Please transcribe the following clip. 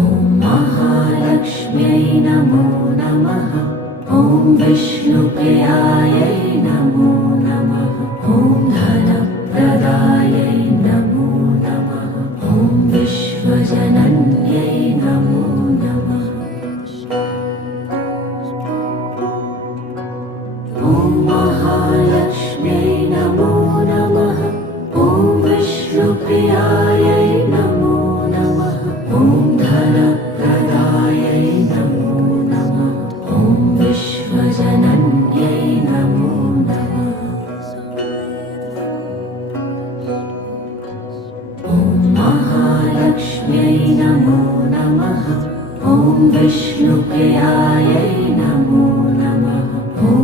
ॐ महालक्ष्म्यै नमो नमः। ॐ विष्णुप्रियायै नमो नमः। ॐ धनप्रदायै नमो नमः। ॐ विश्वजनन्यै नमो नमः। ॐ महालक्ष्म्यै नमो नमः। ॐ विष्णुप्रियायै नमो नमः। ॐ धनप्रदायै नमो नमः। ॐ विश्वजनन्यै नमो नमः। ॐ महालक्ष्म्यै नमो नमः। ॐ विष्णुप्रियायै नमो नमः। ॐ